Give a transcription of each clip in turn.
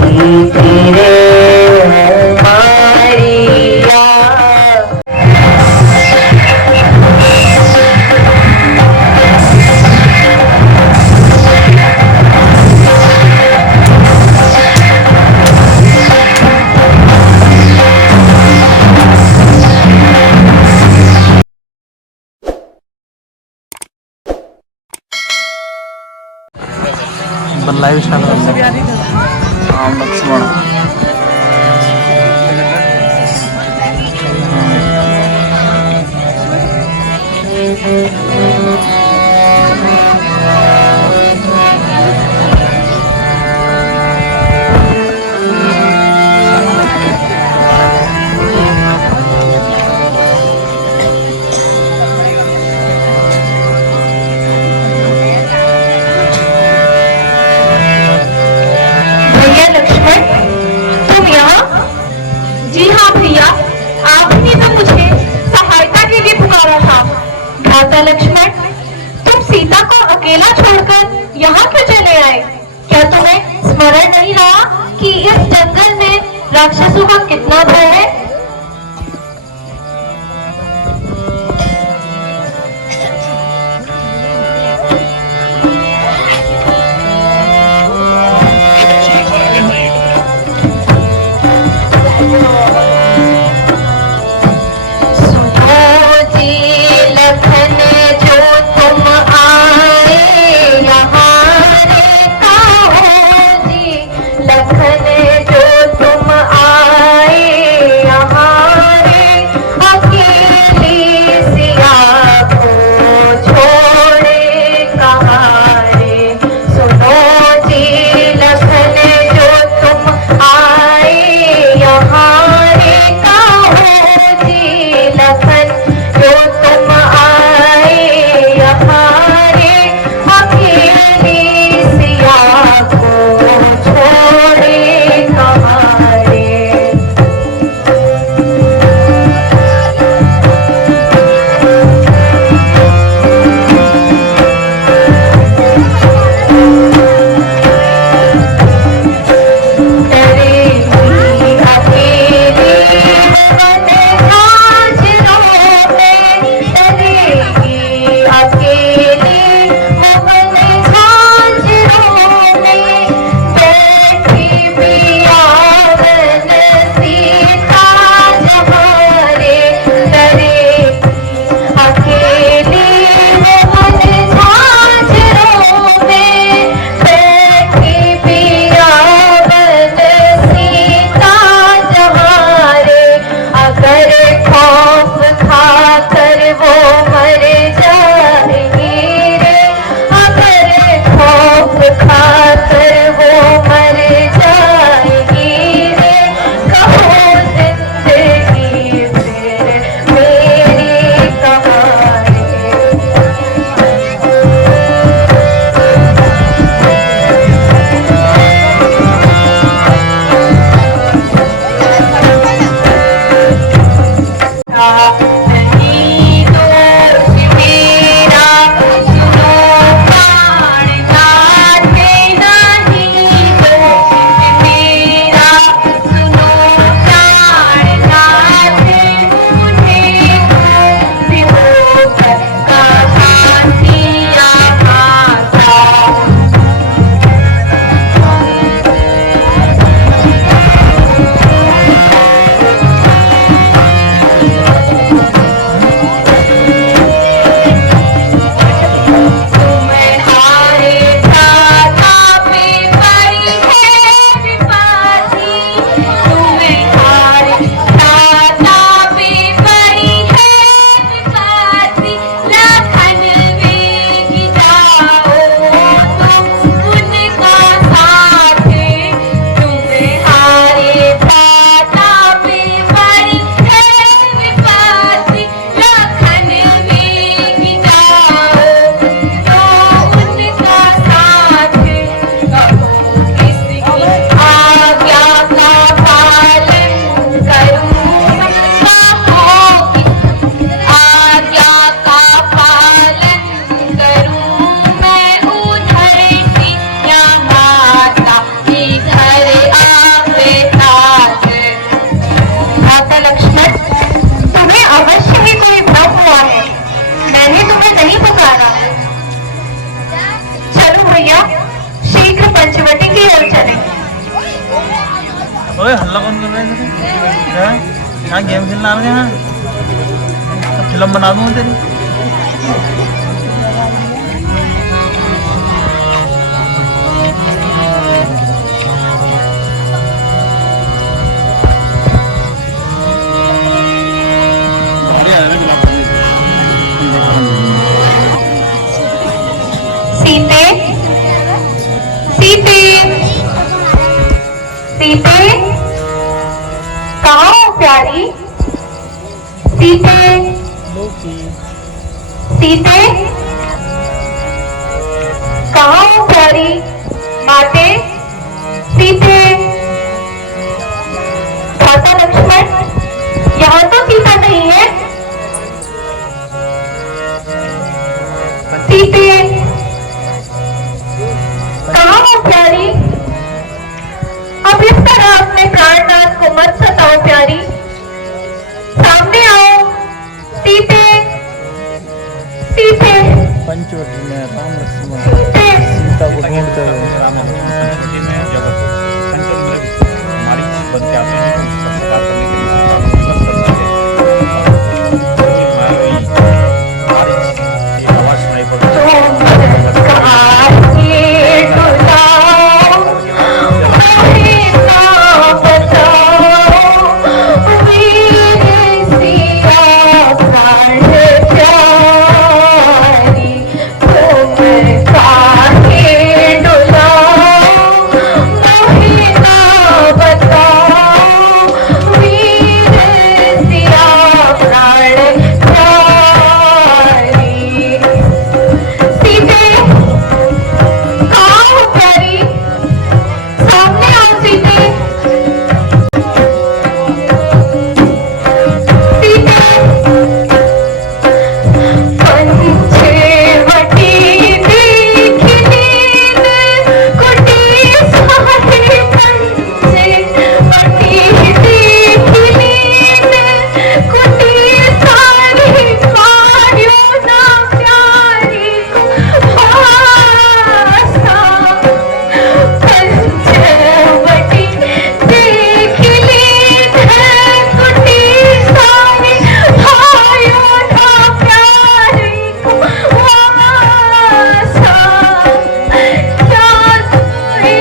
तेरे मारिया। लाइव लक्ष्मण जी हाँ भैया, आपने तो मुझे सहायता के लिए पुकारा था। भ्राता लक्ष्मण, तुम सीता को अकेला छोड़कर यहाँ क्यों चले आए? क्या तुम्हें स्मरण नहीं रहा कि इस जंगल में राक्षसों का कितना भय है? ओए हल्ला कौन कर रहा है इधर? क्या यहाँ गेम खेलना आ गए हैं? फिल्म बना दूँ तेरी। सीते सीते सीते कहाँ हो प्यारी? सीते सीते कहाँ हो प्यारी? माते सीते भ्राता लक्ष्मण यहाँ तो सीता नहीं है। सीते कहाँ हो प्यारी? अब इस तरह अपने प्राणनाथ को मत सताओ प्यारी, सामने आओ। सीते सीते पंचवटी में राम लक्ष्मण सीते सीता को ढूंढते हुए। पंचवटी में जब पंचवटी में हमारी बन के आते हैं उसका शिकार करने के लिए सीता को विवश करता है। हमारी आवाज सुनाई पड़ती है। कार के डुलाओ हमें ना बताओ, वीर सिया प्राण प्यारी। तुम काहे डुलाओ हमें ना बताओ, वीर सिया प्राण प्यारी। सीते कहाँ हो प्यारी? सामने आओ सीते। सीते पंचवटी देखने कुटी सारे पंचवटी देखने कुटी सारी मारियो ना प्यारी को भाषा। पंचवटी देख लीन कुटी सारी भाइयो ना प्यारी को भाषा। क्या सोए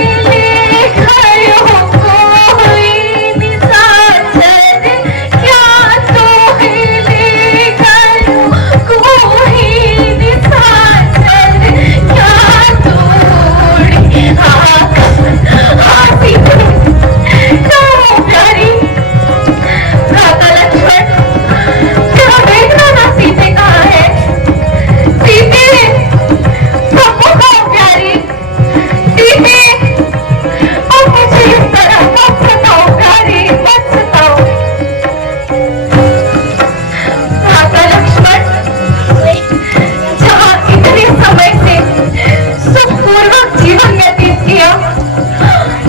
गयो कोई निशाचर, क्या सोए गयो कोई निशाचर, क्या तोड़ी आँख हाथी कहाँ प्यारी? भ्राता लक्ष्मण जरा देखना ना सीते कहाँ है? सीते सबको कहाँ प्यारी? सीते अब मुझे इस तरह मत सताओ प्यारी, मत सताओ। भ्राता लक्ष्मण जहाँ इतने समय से सुखपूर्वक जीवन व्यतीत किया,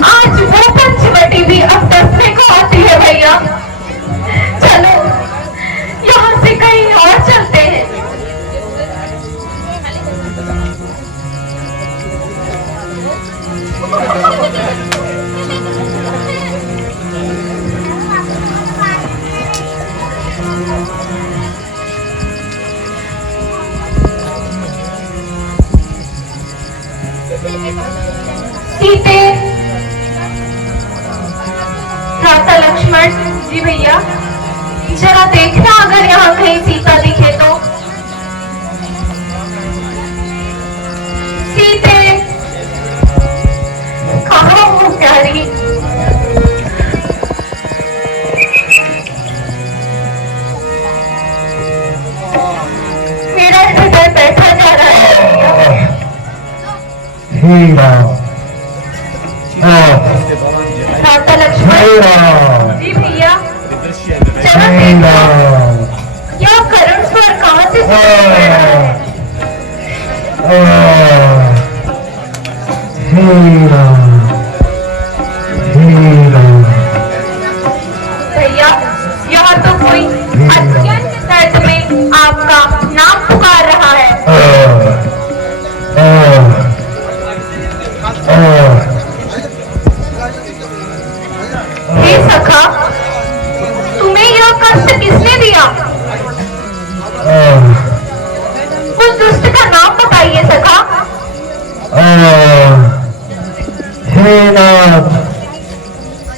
आज वो पंचवटी भी अब दसने को आती है भैया। चलो यहाँ से कहीं और चलते हैं। सीते भ्राता लक्ष्मण जी भैया जरा देखना अगर यहाँ कहीं सीता दिखे तो। सीते कहाँ हो प्यारी? मेरा हृदय बैठा जा रहा है। भ्राता लक्ष्मण जी भैया जरा देखना यह करुण स्वर कहाँ से सुनाई पड़ रहा है? भैया यह तो कोई अत्यंत दर्द में आपका नाम पुकार रहा है। हे हे नाथ,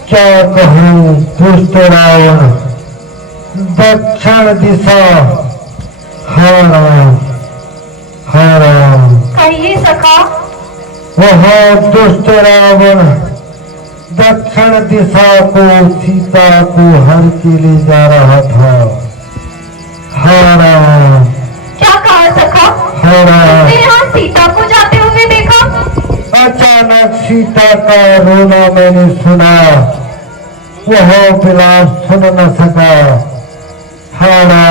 क्या कहूँ दुष्ट रावण दक्षिण दिशा हारा हारा। कहिए सखा। वह दुष्ट रावण दक्षिण दिशा को सीता को हर के ले जा रहा था। हारा क्या कहा सखा? हारा। तुमने यहाँ सीता को जाते हुए देखा? अचानक सीता का रोना मैंने सुना, वह विलाप सुन न सका। हारा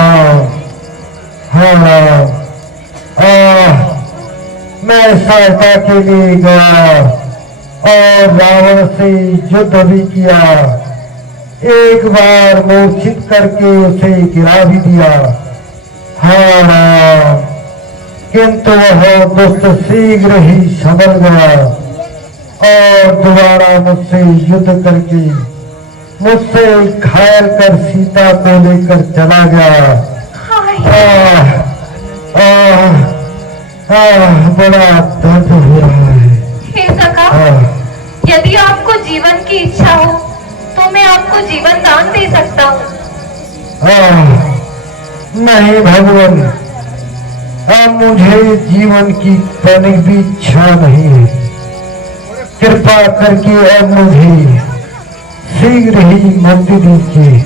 हारा। मैं सहायता के लिए गया और रावण से युद्ध भी किया, एक बार मूर्छित करके उसे गिरा भी दिया। हारा, किंतु वह दुष्ट शीघ्र ही संभल गया और दोबारा मुझसे युद्ध करके मुझसे घायल कर सीता को लेकर चला गया। बड़ा दर्द हो रहा है। हे सखा, यदि आपको जीवन की इच्छा हो तो मैं आपको जीवन दान दे सकता हूँ। नहीं भगवान, अब मुझे जीवन की तनिक भी इच्छा नहीं है। कृपा करके अब मुझे शीघ्र ही मुक्ति दीजिए।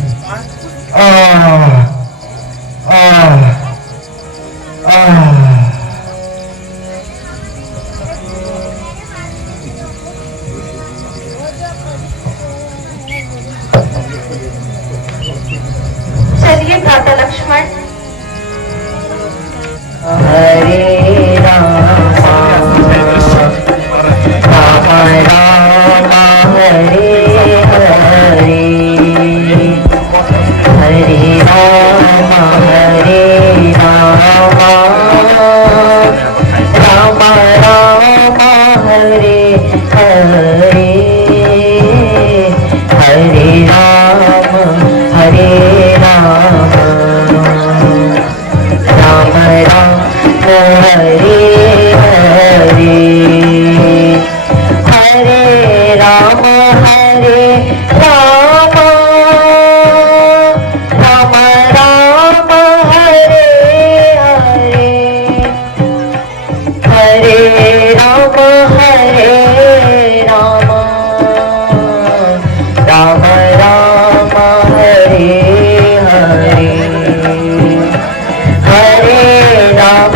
चलिए भ्राता लक्ष्मण। हरे राम राम राम हरे हरे, हरे राम राम राम हरे हरे, हरे राम हरे राम राम राम हरे हरे, हरे राम राम राम हरे हरे, हरे राम राम राम हरे हरे, हरे राम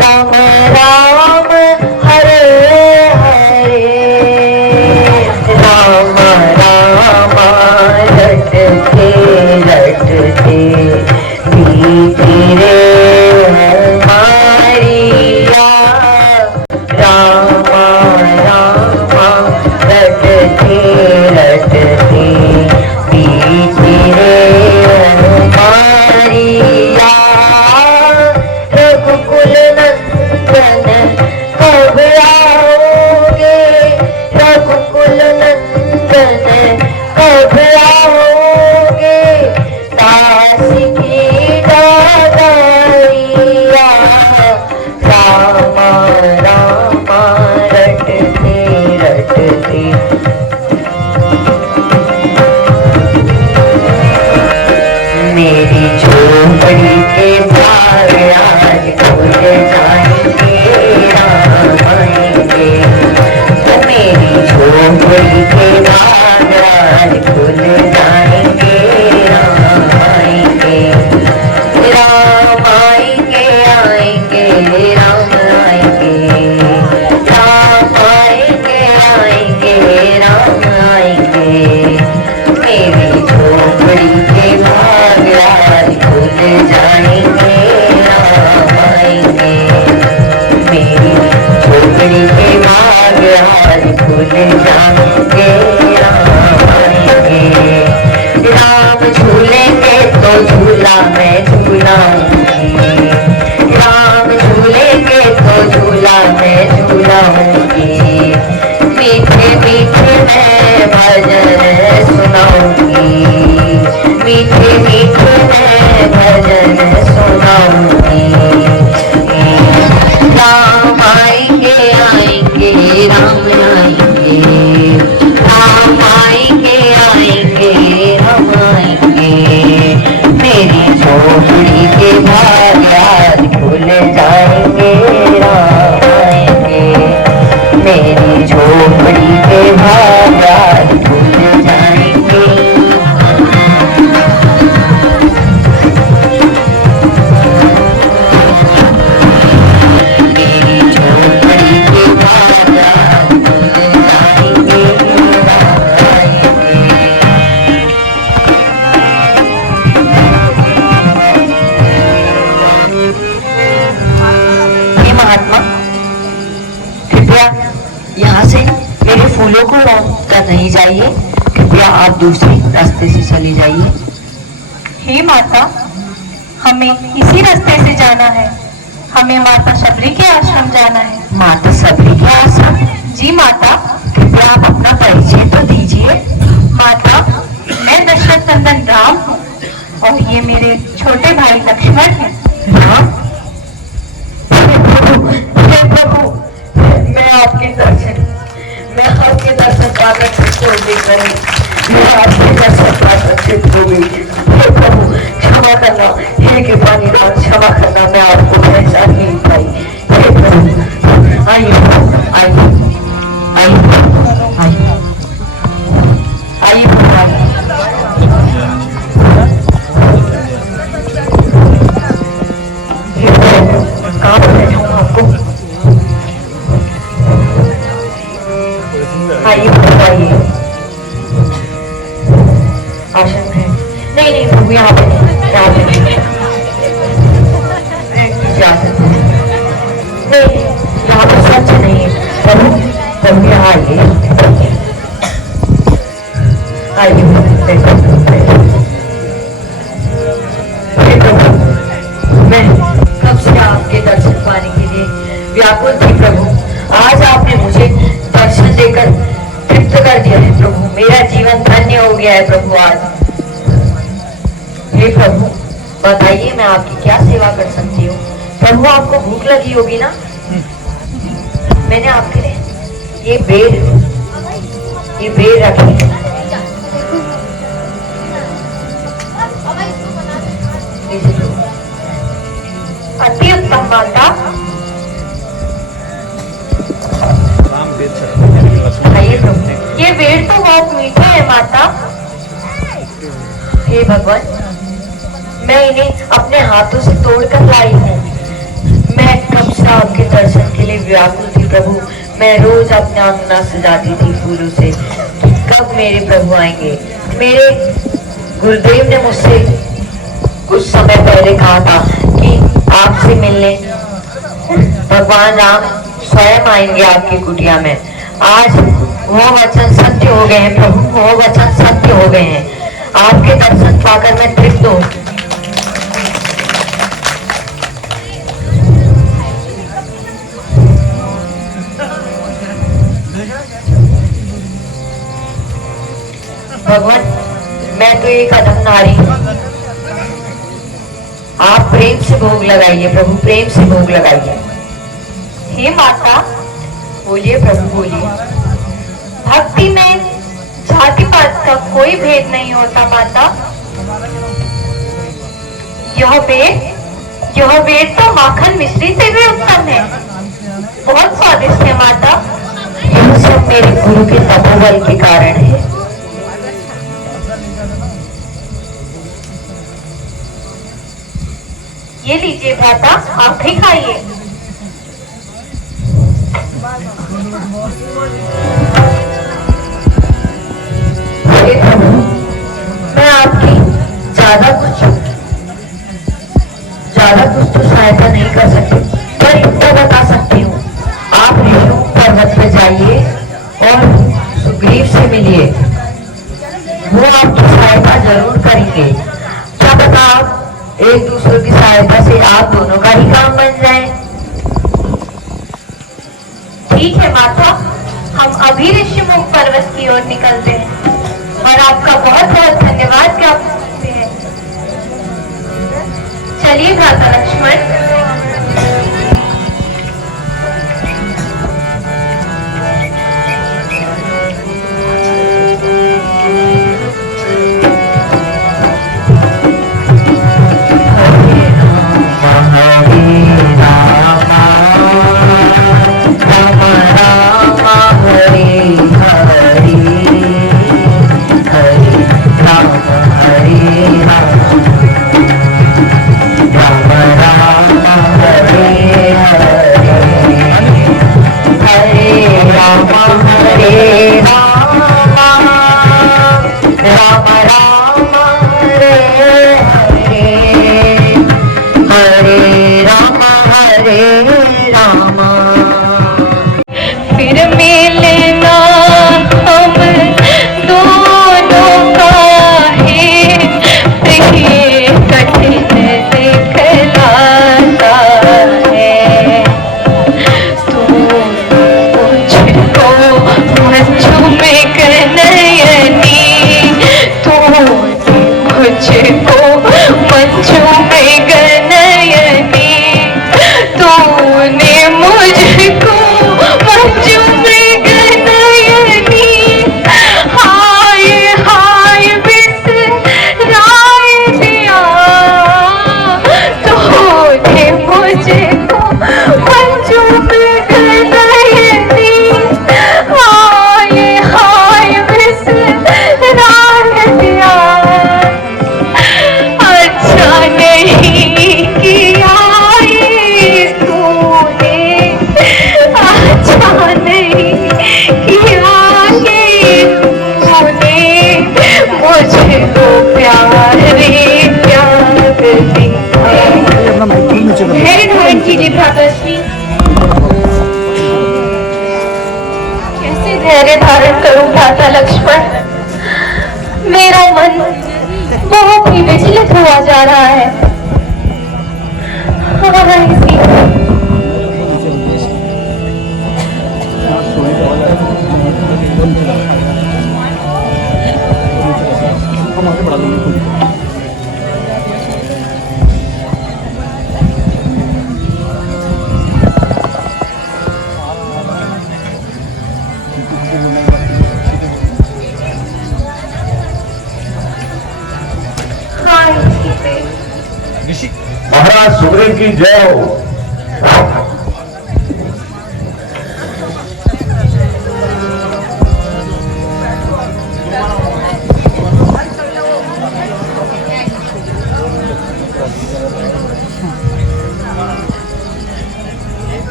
राम राम हरे हरे, राम राम रटते रटते बीती रे हमारिया, राम राम रटते रटते बीती रे हमारिया, रघुकुल नंदन कब आओगे, रघुकुल नंदन कब आओगे, दास की डालिया, राम राम रटते रटते मेरी झोपड़ी के द्वार आज खुल जाएंगे, राम आएंगे, मेरी झोपड़ी के द्वार आज खुल जाएंगे, राम आएंगे, राम आएंगे आएंगे राम आएंगे, राम आएंगे आएंगे राम आएंगे, मेरी झोपड़ी के भाग आज खुल जाएंगे, राम आएंगे, मेरी झोपड़ी के भाग आज खुल जाएंगे, राम आएंगे, राम झूलेंगे तो झूला मैं झूलाऊंगी, राम झूलेंगे तो झूला मैं झूलाऊंगी, मीठे मीठे मैं भजन सुनाऊंगी, मीठे मीठे मैं भजन सुनाऊंगी, आएंगे राम आएंगे, राम आएंगे आएंगे राम आएंगे। मेरी झोपड़ी के भाग आज खुल जाएंगे राम आएंगे, मेरी झोपड़ी के भाग आज खुल जाएंगे। मेरी झोपड़ी के भाग आज खुल जाएंगे राम आएंगे। हे महात्मा, कृपया यहाँ से मेरे फूलों को कर नहीं जाइए, कृपया आप दूसरे रास्ते से चली जाइए। हे माता, हमें इसी रास्ते से जाना है। हमें माता शबरी के आश्रम जाना है। माता सबरी के आश्रम? जी माता। कृपया आप अपना परिचय तो दीजिए। माता, मैं दशरथ नंदन राम हूँ और ये मेरे छोटे भाई लक्ष्मण हैं। राम? हे प्रभु, मैं आपके दर्शन पाकर छोड़ देकर मैं आपके दर्शन पाकर चित हो गई। हे प्रभु क्षमा करना, हे कृपा निधान क्षमा करना, मैं आपको पहचान नहीं पाई। हे प्रभु आइए आइए आइए आइए आइए प्रभु हे प्रभु, कहाँ पर बैठाऊँ आपको? आइए प्रभु आइए, आसन है। नहीं नहीं प्रभु, यहाँ पे नहीं, यहाँ पे नहीं, इजाजत नहीं, यहाँ पे सच नहीं है। प्रभु प्रभु यहाँ आइए आइए प्रभु, मैं कब से आपके दर्शन पाने के लिए व्याकुल थी प्रभु। आज आपने मुझे दर्शन देकर तृप्त कर दिया है प्रभु, मेरा जीवन धन्य हो गया है प्रभु आज। हे प्रभु बताइए मैं आपकी क्या सेवा कर सकती हूँ? प्रभु आपको भूख लगी होगी ना, मैंने आपके लिए ये बेर रखी है। अति उत्तम माता। राम वेद से लक्ष्मण आइए प्रभु। ये बेर तो बहुत मीठे हैं माता। हे भगवान, मैं इन्हें अपने हाथों से तोड़कर लाई हूँ। मैं कब से आपके दर्शन के लिए व्याकुल थी प्रभु। मैं रोज अपना अंगना सजाती थी फूलों से कि कब मेरे प्रभु आएंगे। मेरे गुरुदेव ने मुझसे कुछ समय पहले कहा था कि आपसे मिलने भगवान राम स्वयं आएंगे आपकी कुटिया में। आज वो वचन सत्य हो गए हैं प्रभु, वो वचन सत्य हो गए हैं। आपके दर्शन पाकर मैं तृप्त हूँ। भगवान, मैं तो एक अधम नारी हूँ। आप प्रेम से भोग लगाइए प्रभु, प्रेम से भोग लगाइए। हे माता, बोलिए प्रभु बोलिए। भक्ति में जाति पात का कोई भेद नहीं होता माता। यह बेर तो माखन मिश्री से भी उत्तम है, बहुत स्वादिष्ट है माता। यह सब मेरे गुरु के तपोबल के कारण है। ये लीजिए माता, आप भी खाइए। हे प्रभु, मैं आपकी ज्यादा कुछ तो सहायता नहीं कर सकती, पर इतना बता सकती हूँ। आप रेणु पर्वत पे जाइए और सुग्रीव से मिलिए, वो आपकी सहायता जरूर करेंगे। क्या पता आप एक दूसरे की सहायता से आप दोनों का ही काम बन जाए। ठीक है माता, हम अभी ऋषिमुख पर्वत की ओर निकलते हैं और आपका बहुत बहुत धन्यवाद ज्ञापन करते हैं। चलिए भ्राता लक्ष्मण। राम राम हरे हरे हरे राम हरे राम राम राम हरे हरे हरे राम हरे राम राम राम हरे हरे हरे राम फिर मिलना हम दोनों का है प्रिय कठिन दिखलाता है तू मुझको मंजू में कनयनी तूने मुझको मंजू में गनयनी तूने मुझको मंजू में गनयनी हाय हाय बिसराए दिया तूने मुझको मंजू में गनयनी हाय हाय बिसराए दिया अच्छा नहीं किया ये तूने अच्छा नहीं किया ये तूने मुझको प्यार धैर्य धारण कीजिए भ्राताश्री कैसे धैर्य धारण करूं भ्राता लक्ष्मण मेरा मन बहुत ही विचलित हुआ जा रहा है महाराज सुग्रीव की जय हो।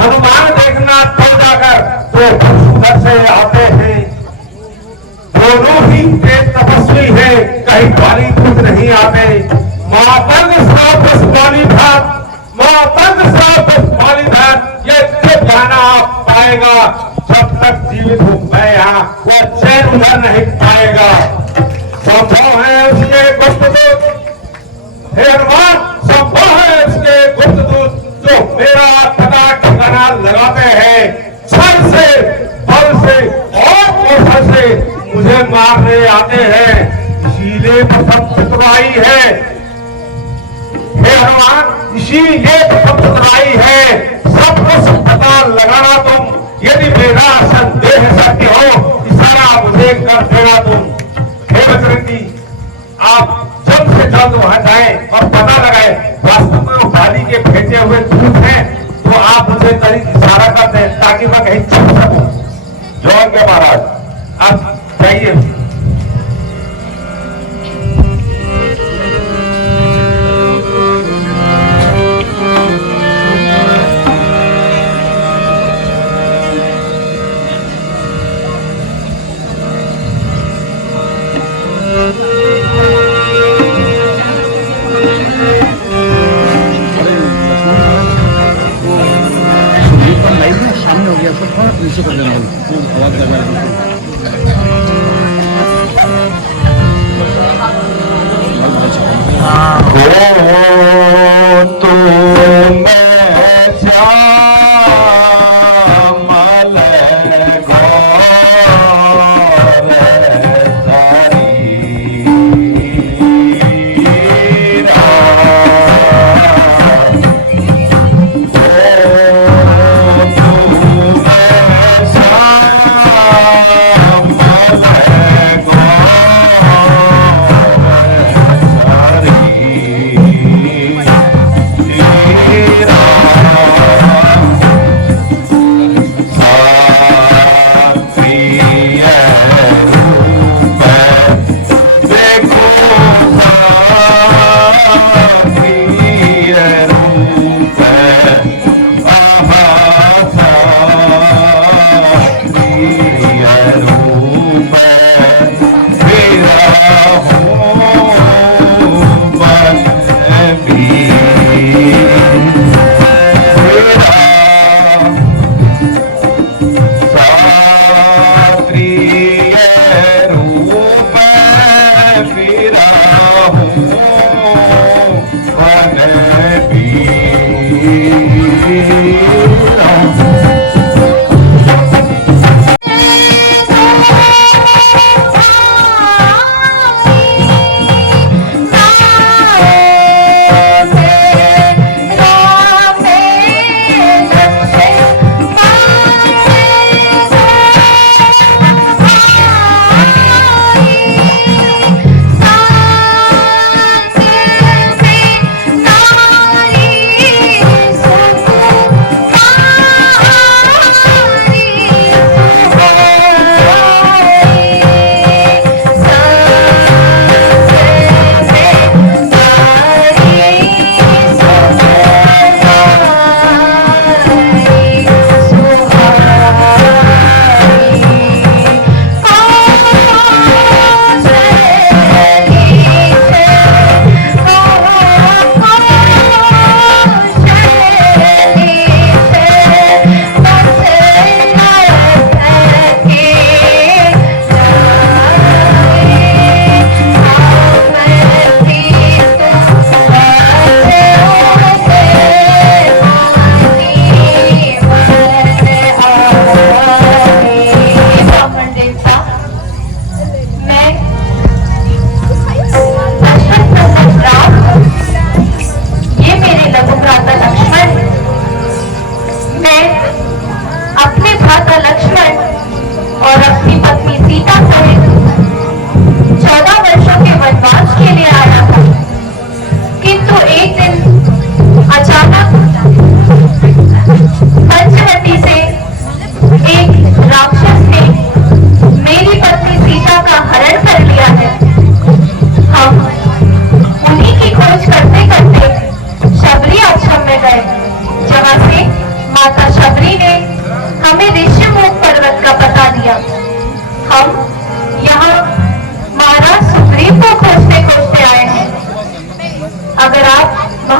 हनुमान देखना तो जाकर तो उधर से आते हैं दोनों ही तेज तपस्वी है कहीं पानी खुद नहीं आते मातंग साफ पानी भात ये जब जाना पाएगा जब तक जीवित हूं मैं यहाँ वो चैन उधर नहीं पाएगा संभव है उसके गुप्तदूत हे हनुमान संभव है उसके गुप्तदूत जो मेरा पता ठिकाना लगाते हैं छल से बल से और कौशल से मुझे मारने आते हैं इसीलिए तो सब चतुराई है हे हनुमान इसीलिए तो सब चतुराई है सब कुछ पता लगाना तुम यदि मेरा संदेह सत्य हो इशारा मुझे कर देना तुम हे बजरंग जी आप जल्द से जल्द वहां जाएं और पता लगाएं वास्तव में वो बाली के भेजे हुए दूत हैं तो आप मुझे कहीं इशारा कर दें ताकि मैं कहीं छुप सकूं जौन के महाराज आप जाइए सामने हो गया सब थोड़ा नीचे कर देना बहुत ज्यादा तो मैं श्यामल गौर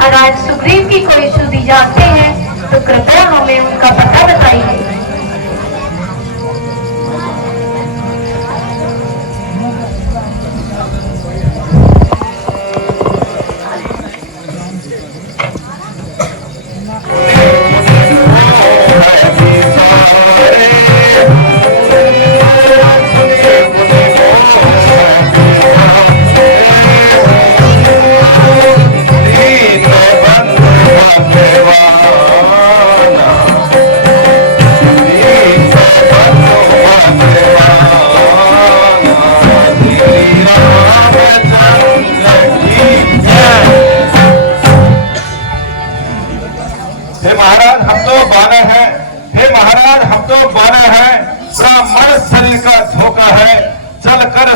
महाराज सुग्रीव की कोई श्रुति जानते हैं तो कृपया हमें उनका पता बताइए।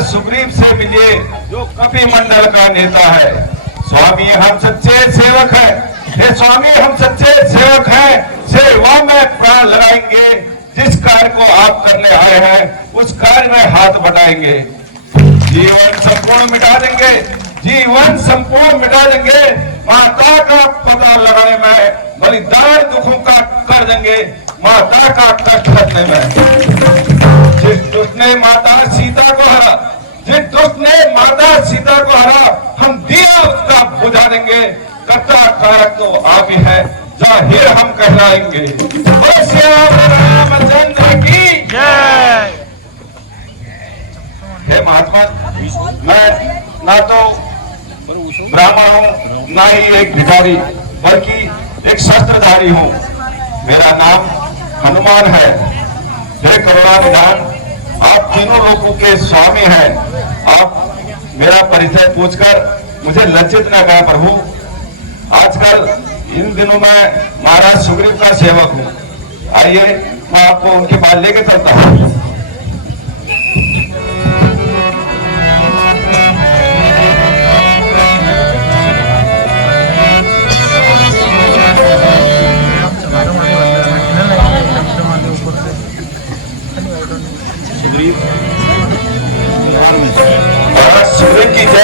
सुग्रीव से मिलिए जो कपि मंडल का नेता है। स्वामी हम सच्चे सेवक हैं। हे स्वामी हम सच्चे सेवक हैं, सेवा में प्राण लगाएंगे। जिस कार्य को आप करने आए हैं उस कार्य में हाथ बढ़ाएंगे। जीवन संपूर्ण मिटा देंगे, जीवन संपूर्ण मिटा देंगे। माता का पता लगाने में बलिदान दुखों का कर देंगे, माता का कष्ट हटने में। जिस दुष्ट ने माता सीता को हरा, जिस दुष्ट ने माता सीता को हरा, हम दिया उसका बुझा देंगे। कर्ता कारक तो आप ही है, जाहिर हम कहलाएंगे। श्याम रामचंद्र की जय। हे महात्मा, मैं ना तो ब्राह्मण हूँ ना ही एक भिखारी, बल्कि एक शस्त्रधारी हूँ। मेरा नाम हनुमान है। हे करुणा निधान, आप तीनों लोगों के स्वामी हैं। आप मेरा परिचय पूछकर मुझे लज्जित न करें प्रभु। आजकल इन दिनों मैं महाराज सुग्रीव का सेवक हूँ। आइए मैं आपको उनके पास लेके चलता हूँ। सुग्रीव की जय।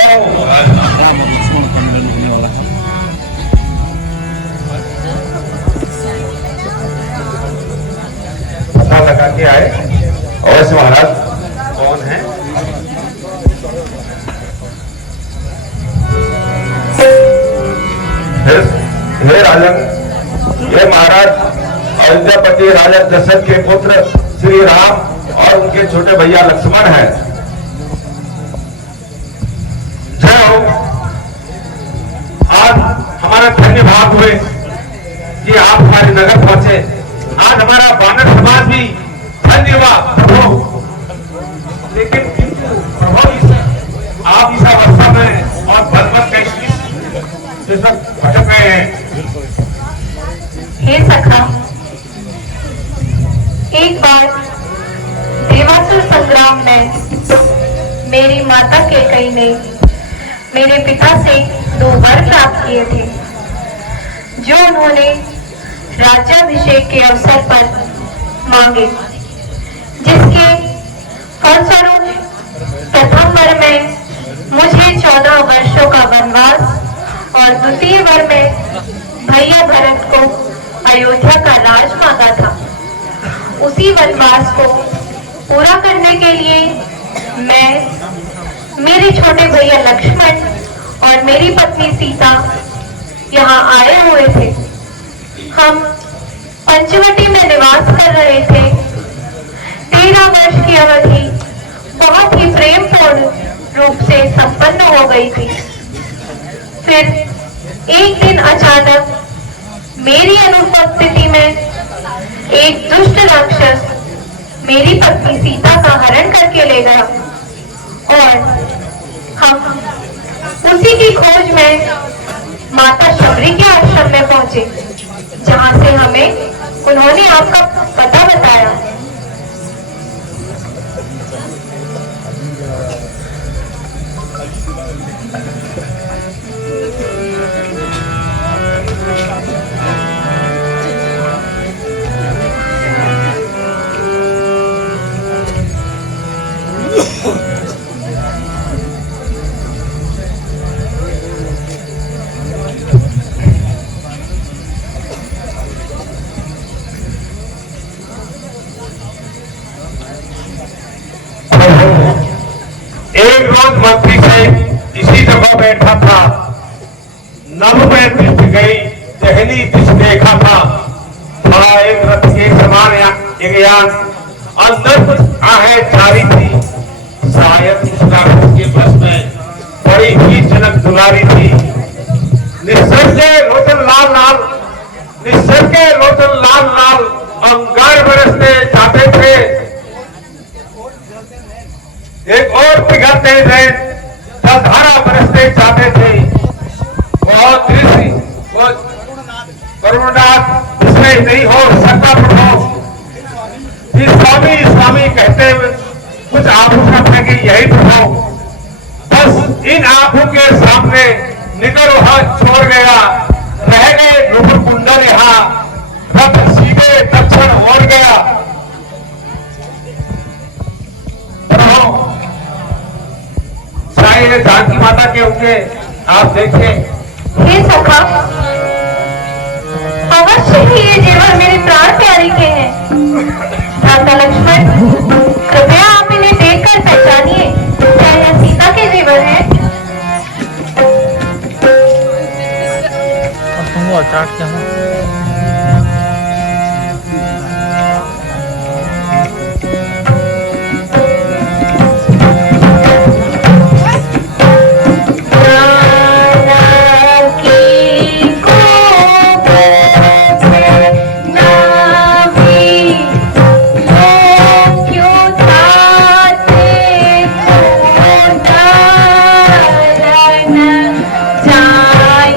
पता लगा के आए अवश्य महाराज कौन है? हे राजन, ये महाराज अयोध्यापति राजा दशरथ के पुत्र श्री राम और उनके छोटे भैया लक्ष्मण हैं। जय हो। आज हमारा धन्य भाग हुए कि आप हमारे नगर पहुंचे। आज हमारा बानर समाज भी धन्य हुआ प्रभु। लेकिन प्रभु आप इस अवस्था में और बलवत कैसे भटक रहे हैं। हे सखा, एक बार देवासुर संग्राम में मेरी माता कैकेयी ने मेरे पिता से 2 वर प्राप्त किए थे, जो उन्होंने राज्याभिषेक के अवसर पर मांगे, जिसके फलस्वरूप प्रथम वर में मुझे 14 वर्षों का वनवास और द्वितीय वर में भैया भरत को अयोध्या का राज मांगा था। उसी वनवास को पूरा करने के लिए मैं, मेरे छोटे भैया लक्ष्मण और मेरी पत्नी सीता यहाँ आए हुए थे। हम पंचवटी में निवास कर रहे थे। 13 वर्ष की अवधि बहुत ही प्रेमपूर्ण रूप से संपन्न हो गई थी। फिर एक दिन अचानक मेरी अनुपस्थिति में एक दुष्ट राक्षस मेरी पत्नी सीता का हरण करके ले गया और हम उसी की खोज में माता शबरी के आश्रम में पहुंचे, जहां से हमें उन्होंने आपका पता बताया। एक रोज मंत्री से इसी जगह बैठा था। नभ में दृष्टि गई, टहनी दिश देखा था एक रथ के समान एक यान अंदर कुछ आहें जारी थी। शायद उसका उसके बस में बड़ी ही जनक दुलारी थी। निसर्ग के लोचन लाल लाल, निसर्ग के लोचन लाल लाल अंगार बरसते जाते थे। एक और पिघलते थे, जलधारा बरसते जाते थे। बहुत दृश्य करुणानाथ इसमें नहीं हो सकता प्रभु। स्वामी स्वामी कहते हुए कुछ आभूषण फेंके, यही प्रभु। बस इन आंखों के सामने निकर हाथ छोड़ गया, रह गए नुपुर कुंडल यहाँ, रथ सीधे दक्षिण ओर गया। शायद जानकी माता के होंगे, आप देखें। हे सखा, अवश्य ही ये जेवर मेरे प्राण प्यारे के हैं। भ्राता लक्ष्मण, कृपया आप इन्हें देखकर पहचानिए, क्या यह सीता के जेवर हैं? और तुम वो चाट क्या है? जाय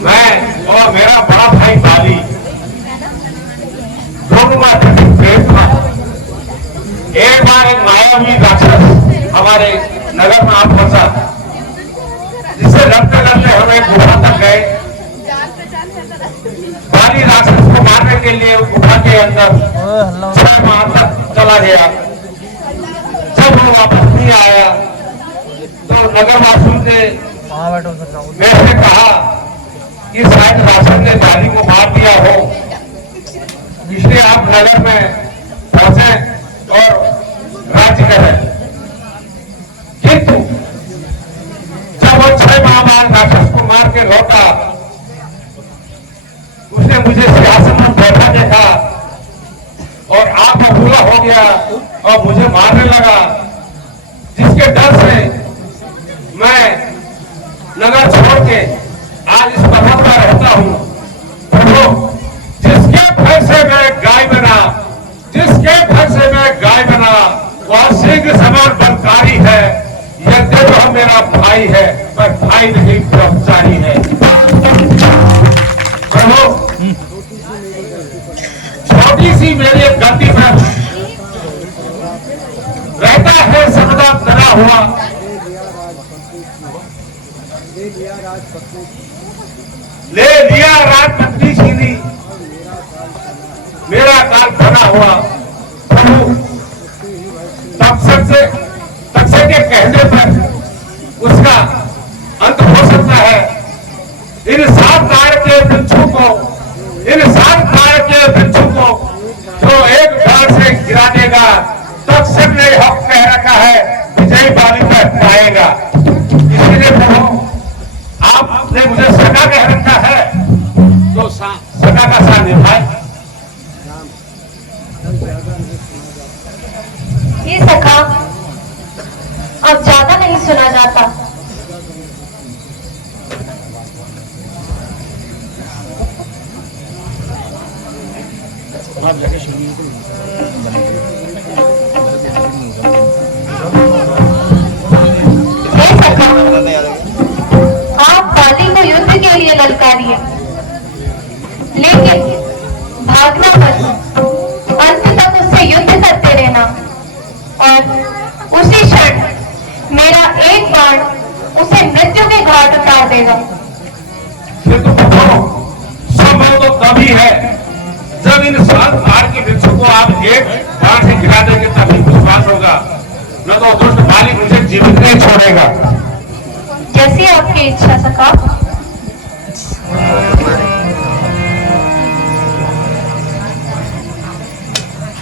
मैं और मेरा बड़ा भाई बाली दोनों का प्रेम था। एक बार एक मायावी राक्षस हमारे नगर में आ पहुंचा, जिससे लड़ते लड़ते हम एक गुफा तक गए। बाली राक्षस को मारने के लिए गुफा के अंदर 6 माह तक चला गया। जब वो वापस नहीं आया तो नगर वासियों ने मेरे से कहा कि शायद राक्षस ने बाली को मार दिया हो, इसलिए आप नगर में पहुंचे और राज्य करें। किंतु जब वो 6 माह बाद राक्षस को मार के लौटा, उसने मुझे सिंहासन में बैठा देखा और आंख बबूला हो गया और मुझे मारने लगा, जिसके डर से मैं नगर छोड़ के आज इस पर्वत पर रहता हूं। प्रभु, जिसके भय से मैं गाय बना, जिसके भय से मैं गाय बना, वह शीघ्र समान बनकारी है। यद्यपि वह मेरा भाई है, पर भाई नहीं ब्रह्मचारी है। प्रभु, छोटी सी मेरी एक गलती पर रहता है सर्वदा डरा हुआ। ले लिया राजपत्नी छीनी, मेरा काल बना हुआ। प्रभु, तक्षक के कहने पर उसका अंत हो सकता है। इन 7 तार के वृक्षों को, इन 7 तार के वृक्षों को जो एक बार से गिरा देगा, तक्षक ने हक कह रखा है विजय बाली पर पाएगा। इसलिए प्रभु, आपने मुझे सगा कह रखा है, तो सगा का साथ निभाए। ये सखा अब ज्यादा नहीं सुना जाता। हे सखा, आप बाली को युद्ध के लिए ललकारिए, लेकिन भागना मत, अंत तक उससे युद्ध करते रहना और उसी क्षण मेरा एक बाण उसे मृत्यु के घाट उतार देगा। ये तो संभव तो तभी है जब इन 7 तार के वृक्षों को आप एक बाण से गिरा देंगे, तभी विश्वास होगा, न तो दुष्ट बाली मुझे जीवित नहीं छोड़ेगा। जैसी आपकी इच्छा सखा।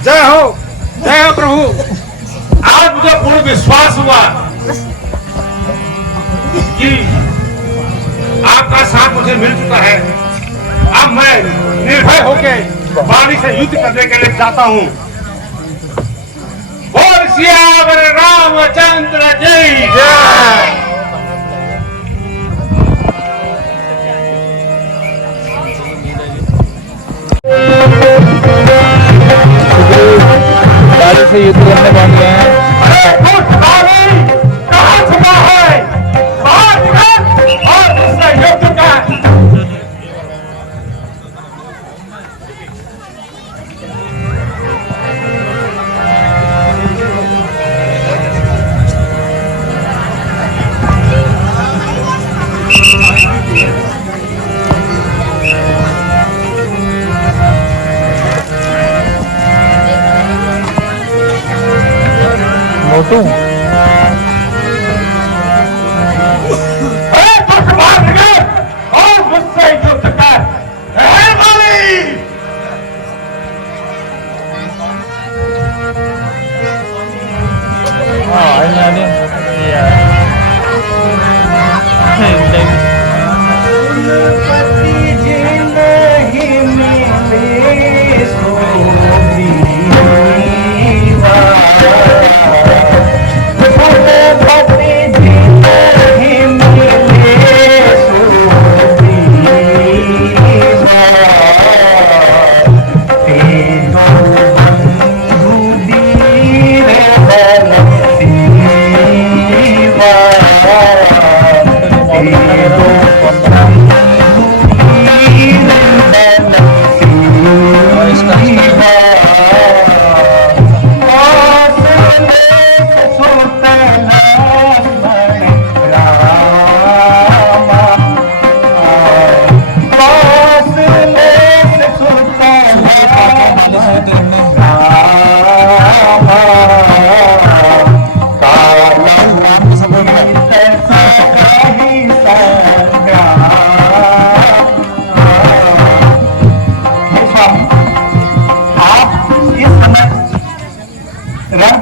जय हो प्रभु। आज मुझे पूर्ण विश्वास हुआ कि आपका साथ मुझे मिल चुका है। अब मैं निर्भय होकर बाली से युद्ध करने के लिए जाता हूँ। बोल सियावर रामचंद्र जय जय। बाली से युद्ध करने पहुंच गए हैं। कहाँ छुपा है? और उससे युद्ध का मोटू और मुझसे युद्ध कर।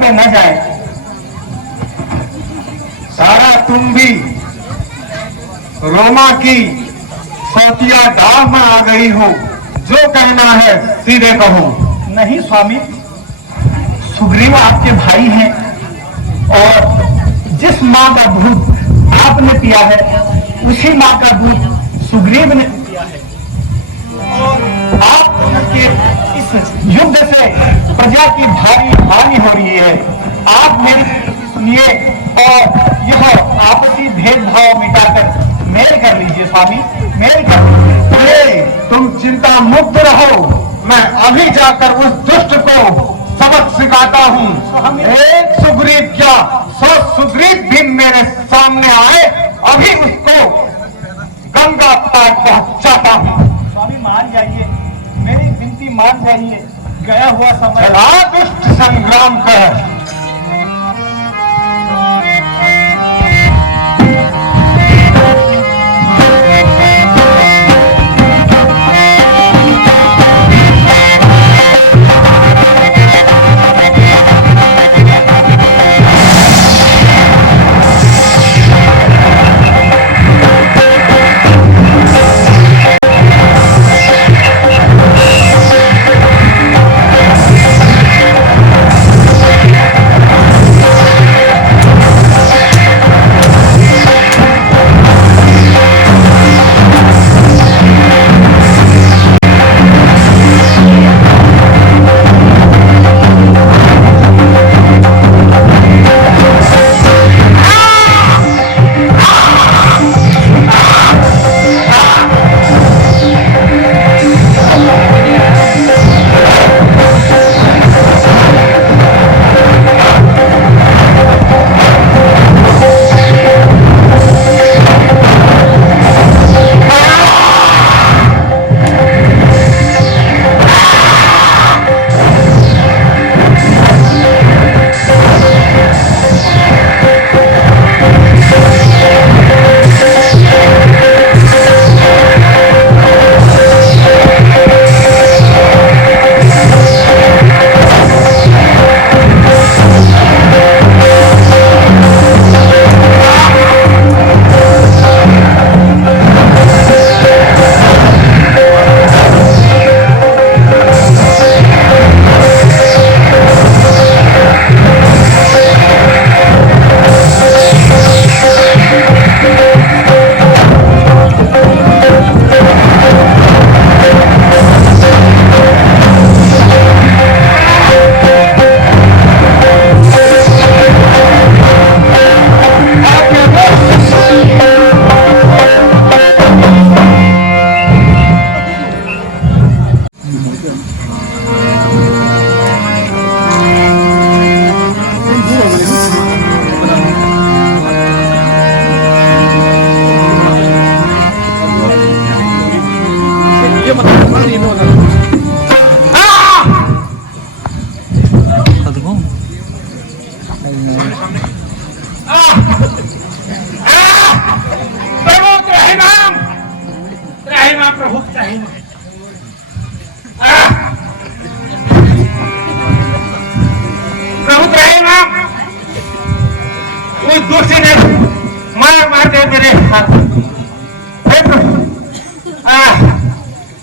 के न जाए। सारा तुम भी रोमा की सौतिया डाल में आ गई हो। जो कहना है सीधे कहो। नहीं स्वामी, सुग्रीव आपके भाई हैं और जिस माँ का दूध आपने पिया है उसी माँ का दूध सुग्रीव ने पिया है। और आप दोनों के इस युद्ध से प्रजा की भारी हानि हो रही है। आप मेरी सुनिए और यह आपसी भेदभाव मिटाकर मेल कर लीजिए स्वामी, मेल कर लीजिए। तुम चिंता मुक्त रहो। मैं अभी जाकर उस दुष्ट को सबक सिखाता हूँ। एक सुग्रीव क्या 100 सुग्रीव भी मेरे सामने आए, अभी उसको गंगा पार पहुंचाता हूँ। स्वामी मान जाइए, मेरी विनती मान जाइए। गया हुआ समय चला दुष्ट संग्राम कर।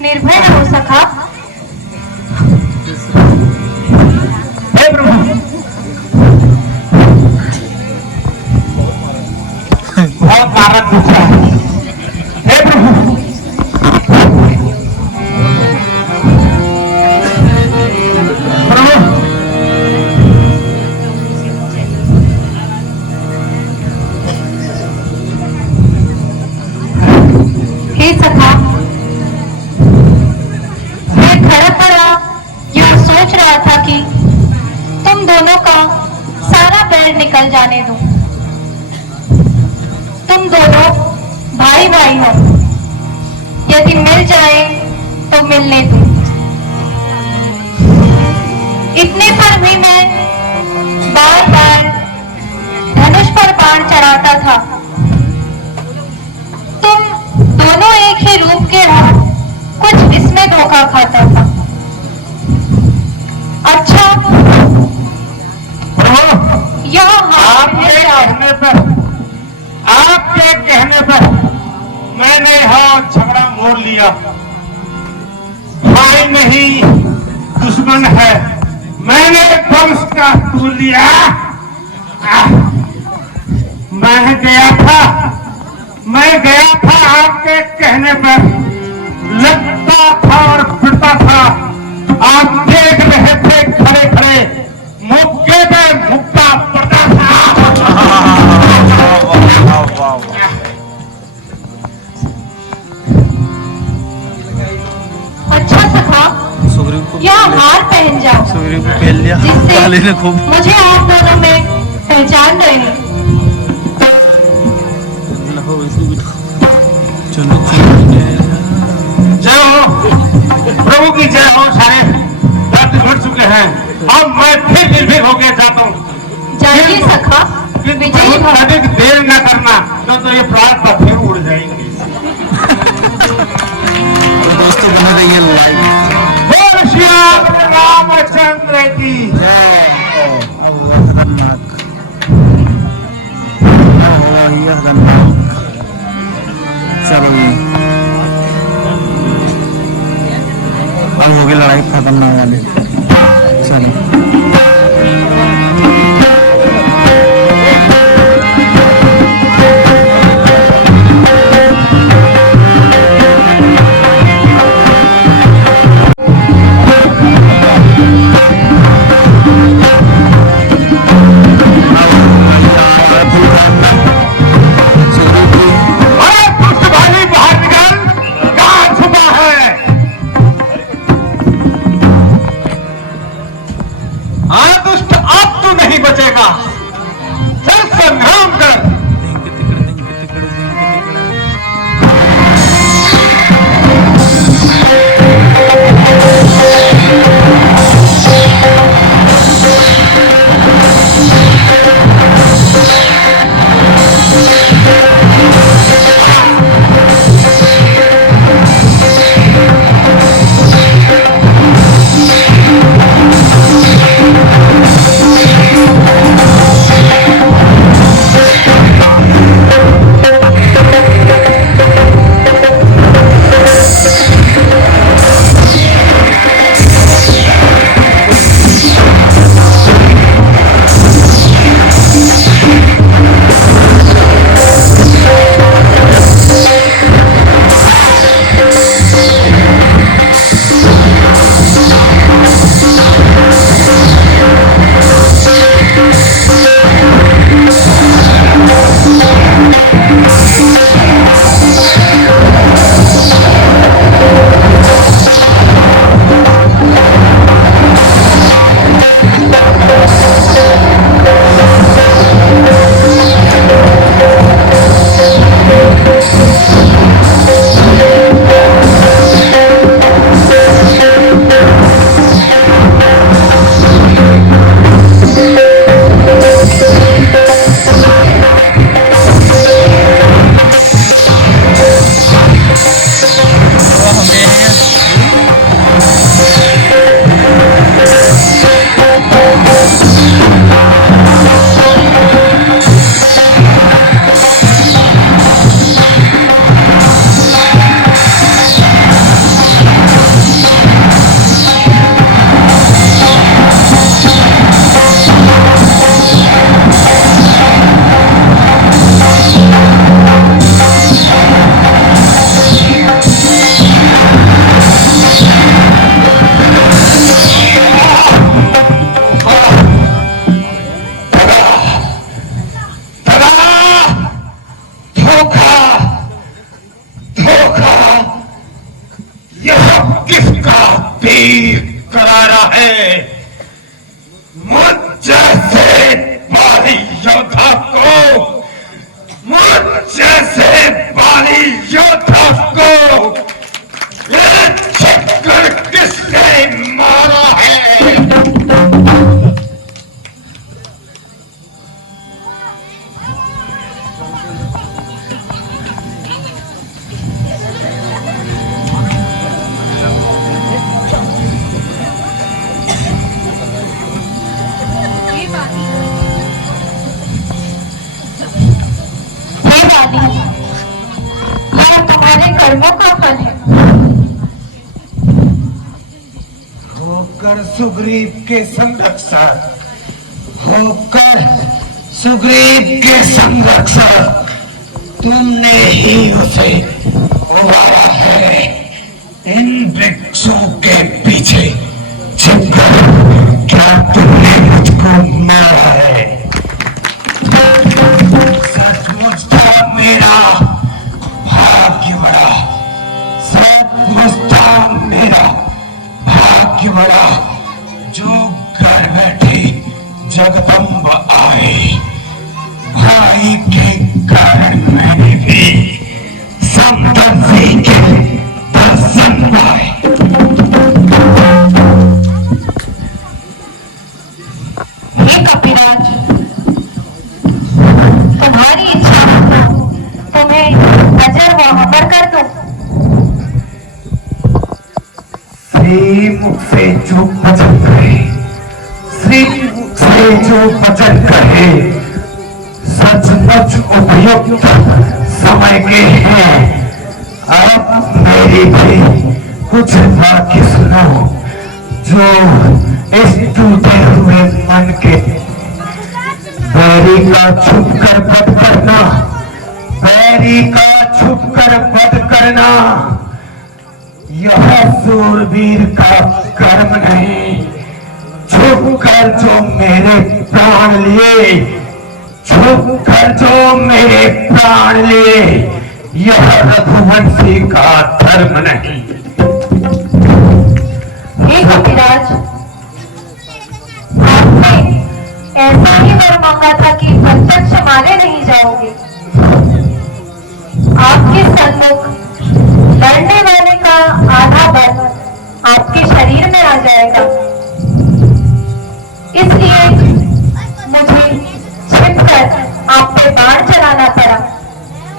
निर्भय रहो सखा। बहुत कारण पूछा। हे प्रभु, हे सखा, मैं खड़ा खड़ा यह सोच रहा था कि तुम दोनों का सारा बैर निकल जाने दूं। तुम दोनों भाई भाई हो, यदि मिल जाए तो मिलने दूं। इतने पर भी मैं बार बार धनुष पर बाण चढ़ाता था। तुम दोनों एक ही रूप के हो, कुछ इसमें धोखा खाता था। अच्छा, झगड़ा मोड़ लिया। भाई नहीं दुश्मन है, मैंने वंश का तूल लिया। मैं गया था आपके कहने पर, लगता था और फिरता था। आप देख रहे थे खड़े खड़े, मुक्के पे मुक्का पड़ता था। अच्छा सखा, सुग्रीव को यह हार पहन जाओ, सुग्रीव को पहन लिया, काली ने जिससे खूब मुझे आप दोनों में पहचान रहे हैं। जय हो प्रभु की जय हो। सारे दर्द घट चुके हैं, अब मैं फिर निर्भीक हो गया चाहता हूँ। जाइए सखा, विजयी भव। अधिक देर न करना, तो ये प्राण पर फिर उड़ जाएंगे। दोस्तों बना रही है लाइक। बोल श्री रामचंद्र की खतरनाक होगा ये खतरनाक। चलो अब होगी लड़ाई खतरनाक वाली। चलो करारा है। मुझ जैसे बाली योद्धा को, मुझ जैसे बाली योद्धा को ये चक्कर किसने मारा है? दुश्मन है। होकर सुग्रीव के संरक्षक, होकर सुग्रीव के संरक्षक तुमने ही उसे उबारा है। इन वृक्षों के पीछे छिपकर क्या तुमने मुझको मारा है? सचमुच था मेरा भाग्य बड़ा, सचमुच था मेरा भाग्य बड़ा जो घर बैठे जगदम्ब आए। भाई के कारण मैंने भी समदर्शी के दर्शन पाए। हे कपिराज, तुम्हारी इच्छा हो तो तुम्हें अजर व अमर कर दूं। श्रीमुख से जो वचन कहे, श्रीमुख से जो वचन कहे सचमुच उपयुक्त समय के हैं। अब मेरी भी कुछ वाक्य सुनो जो इस टूटे हुए मन के बैरी का छुप कर वध करना, बैरी का छुप कर वध करना यह सूरवीर का कर्म नहीं। छुप कर जो मेरे प्राण लिए, छुप कर जो मेरे प्राण लिए यह रघुवंशी का धर्म नहीं। हे कपिराज, आपने ऐसा ही वर मांगा था कि प्रत्यक्ष मारे नहीं जाओगे। आपके सन्मुख लड़ने वाले का आधा बल आपके शरीर में आ जाएगा। इसलिए मुझे छिपकर आप पे बाण चलाना पड़ा,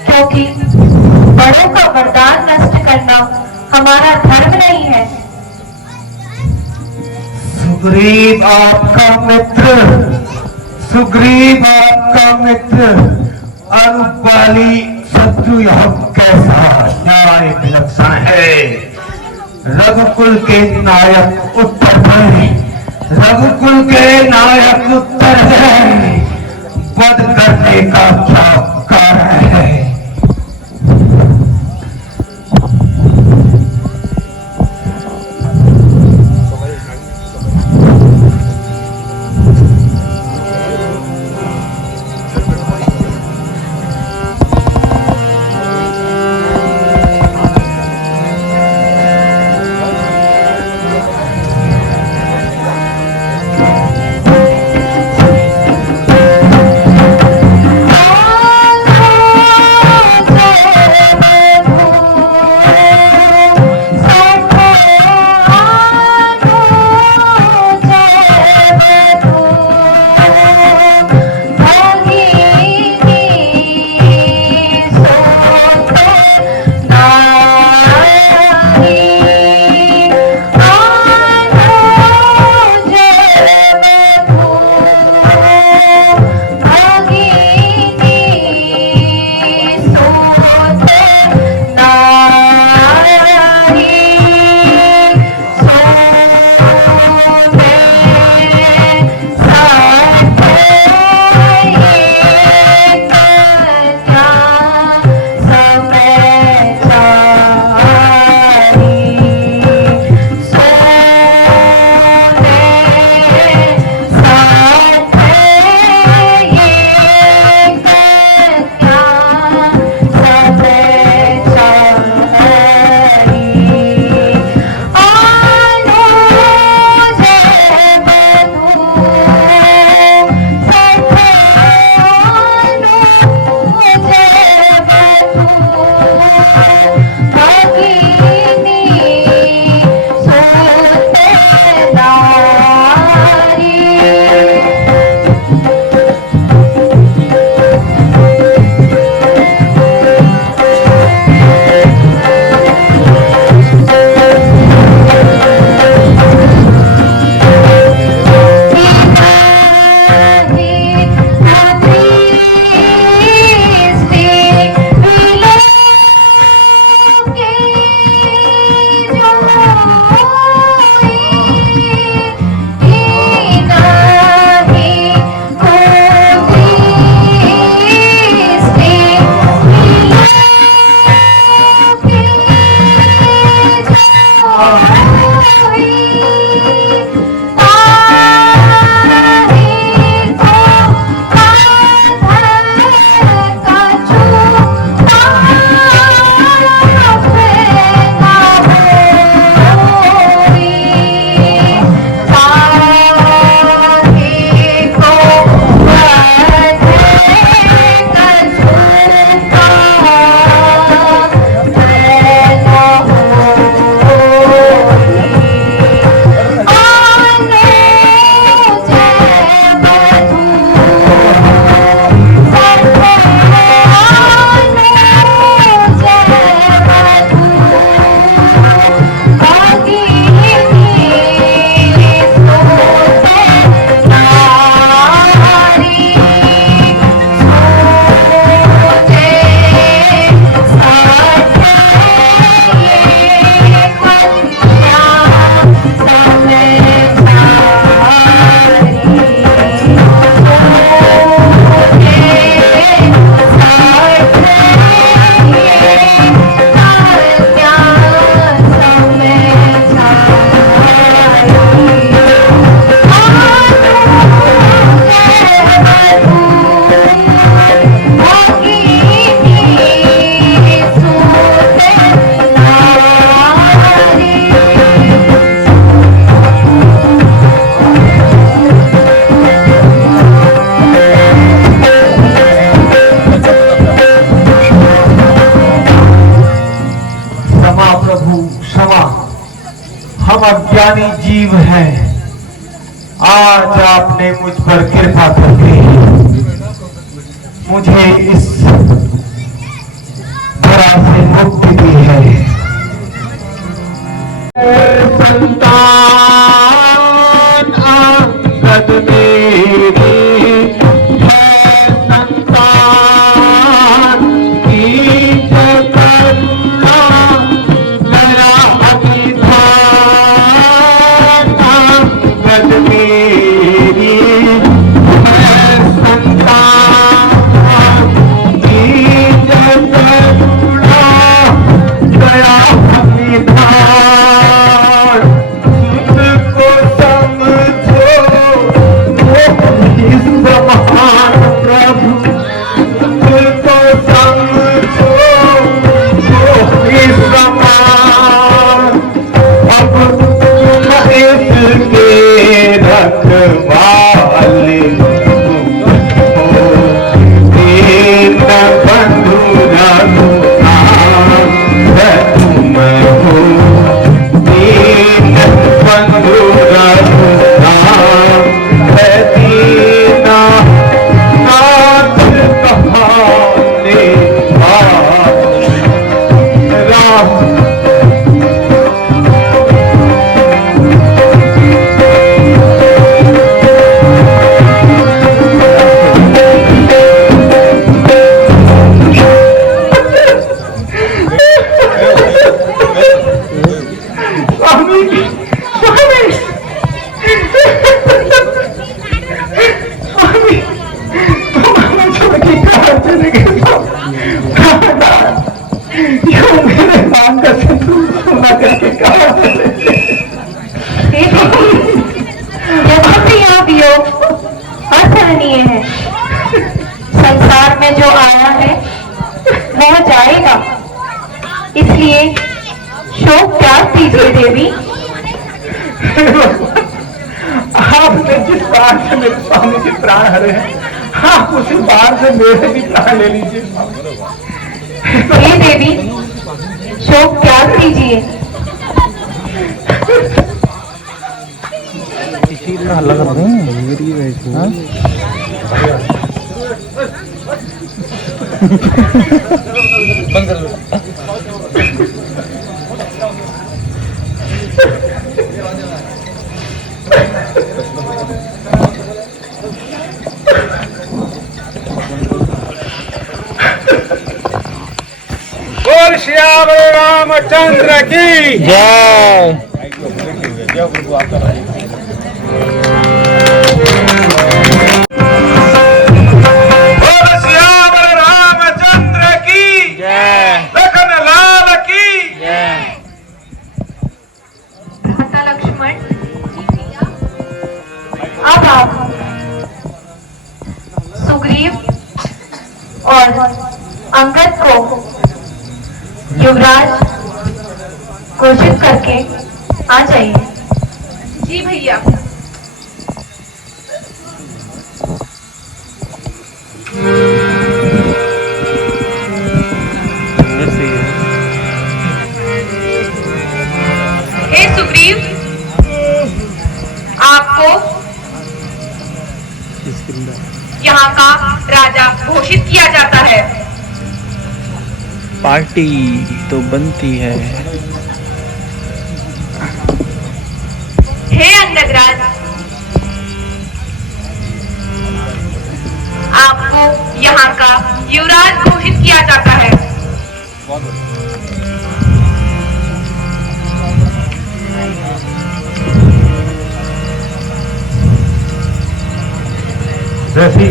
क्योंकि बड़ों का वरदान नष्ट करना हमारा धर्म नहीं है। सुग्रीव आपका मित्र, सुग्रीव आपका मित्र, अरूप वाली शत्रु यह कैसा न्याय विलक्षण है। रघुकुल के नायक उत्तर है, रघुकुल के नायक उत्तर है। वध करने का क्या कारण है? प्रभु क्षमा, हम अज्ञानी जीव हैं। आज आपने मुझ पर कृपा करके मुझे इस धरा से मुक्ति दी है। संतान आंगद मेरी है, संतान की जगन्ना मेरा अभिधान। आंगद मेरी है, संतान की जगन्ना मेरा अभिधान। असहनीय है। संसार में जो आया है वह जाएगा, इसलिए शोक त्याग दीजिए देवी। आपने जिस बार से मेरे स्वामी के प्राण हरे हैं, आप उसी बार से मेरे भी प्राण ले लीजिए। हे देवी, शोक त्याग दीजिए। बोल श्याम रामचंद्र की जय। बोल श्याम रामचंद्र की जय। लखन लाल की जय। माता लक्ष्मण, अब आप सुग्रीव और अंगद को युवराज घोषित करके आ जाइए। जी भैया। हे सुग्रीव, आपको यहाँ का राजा घोषित किया जाता है। पार्टी तो बनती है। हे अंगदराज, आपको यहाँ का युवराज घोषित किया जाता है। जैसी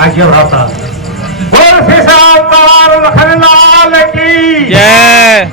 आज्ञा भ्राता। बोल फिसावतार लखन लाल की जय।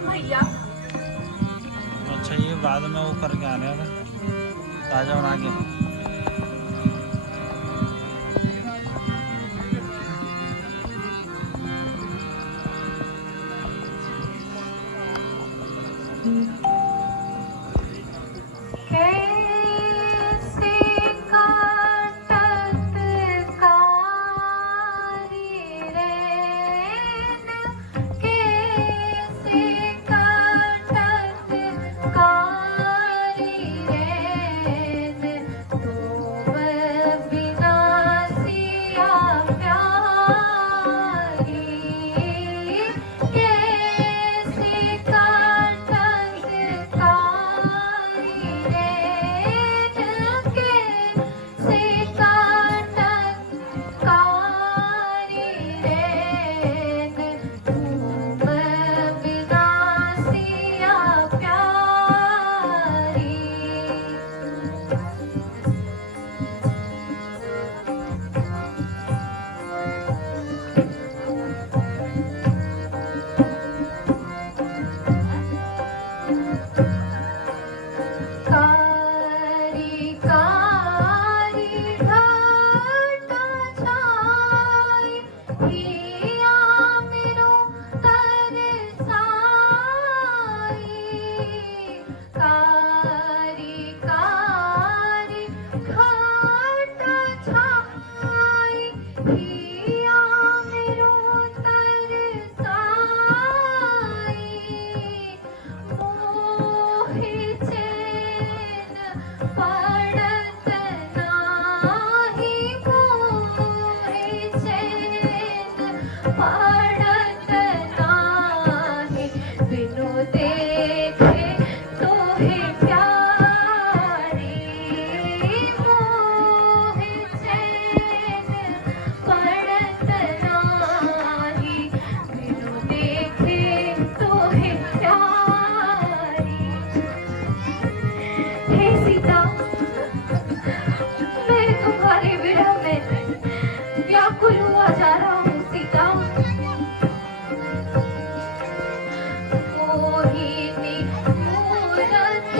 प्रणाम भैया। अच्छा ये बाद में वो करके आने वाला ताजा बना के। कैसे काटत कारी रैन, कैसे काटत कारी रैन, तुम बिना सिया प्यारी, कैसे काटत कारी रैन, कैसे काटत कारी रैन, तुम बिना सिया प्यारी। कारी कारी घाटा छाई, हिया मेरो तरसाई, कारी कारी घाटा छाई, हिया मेरो तरसाई, मोहि चैन पड़त नाही, मोहि चैन पड़त नाही, बिनु देखे तोहे प्यारी, मोहि चैन पड़त नाही, बिनु देखे तोहे प्यारी। हे सीता, मैं तुम्हारे विरह में व्याकुल हुआ जा रहा हूँ सीता। मोहिनी मूरत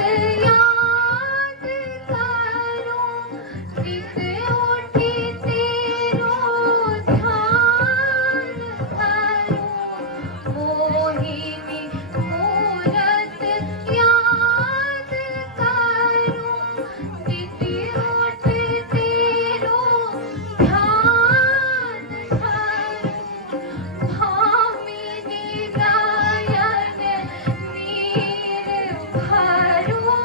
याद करूं, चित उठी तेरो ध्यान धरूं, मोहिनी मूरत याद करूं, चित उठी तेरो ध्यान धरूं, भामिनी नयन नीर भरूं,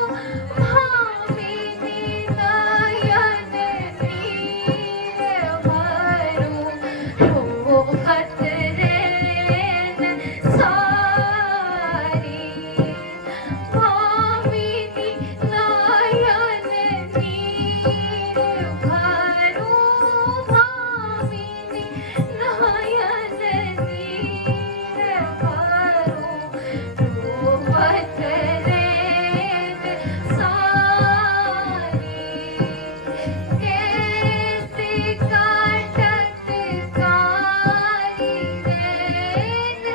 भामिनी नयन नीर भरूं, रोहत रैन सारी, भामिनी नयन नीर भरूं, भामिनी नयन नीर भरूं, रोहत रैन सारी, कैसे काटत कारी रैन,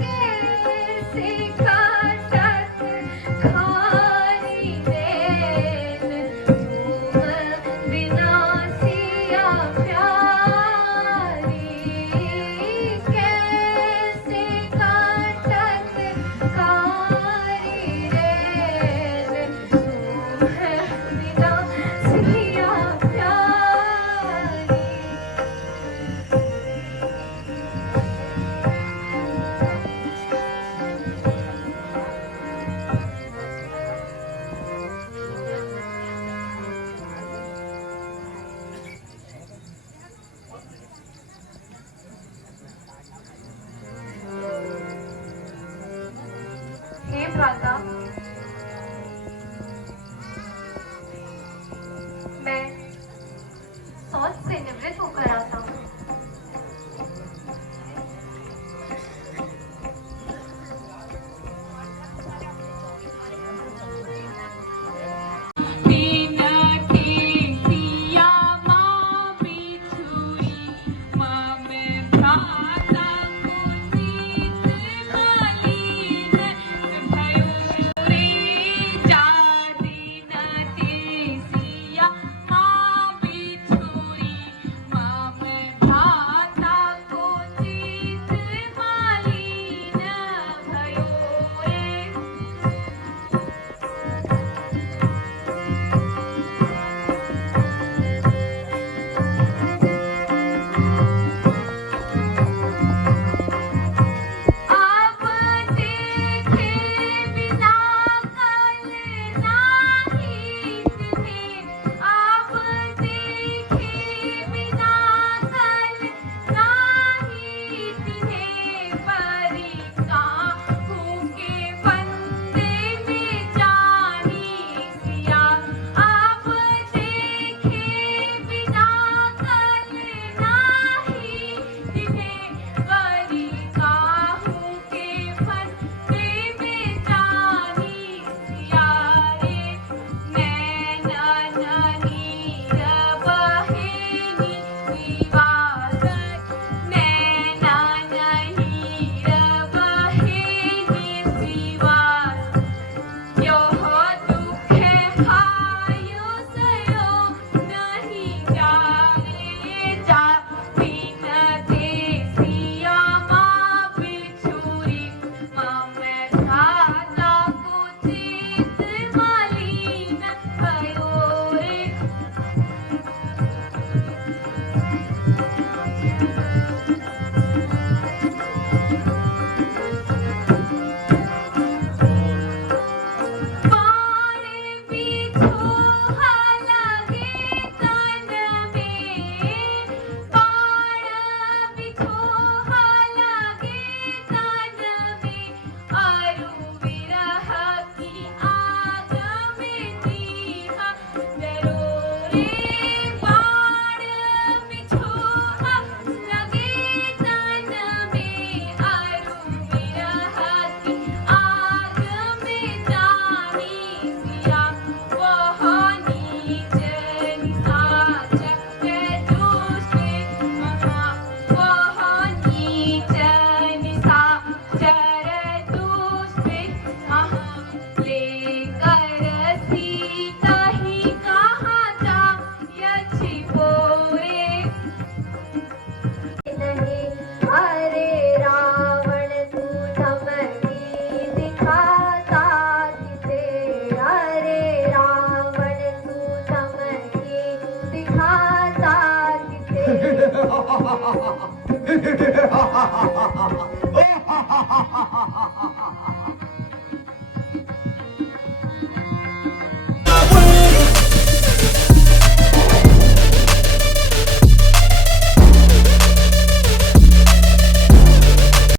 कैसे काटत कारी रैन, तुम बिना सिया प्यारी, कैसे काटत कारी रैन, तुम बिना सिया प्यारी। हे भ्राता, मैं शौच से निवृत्त होकर आता हूँ। बिना ठेकिया माँ बिछुई, माँ में भ्राता को नीत मलिन,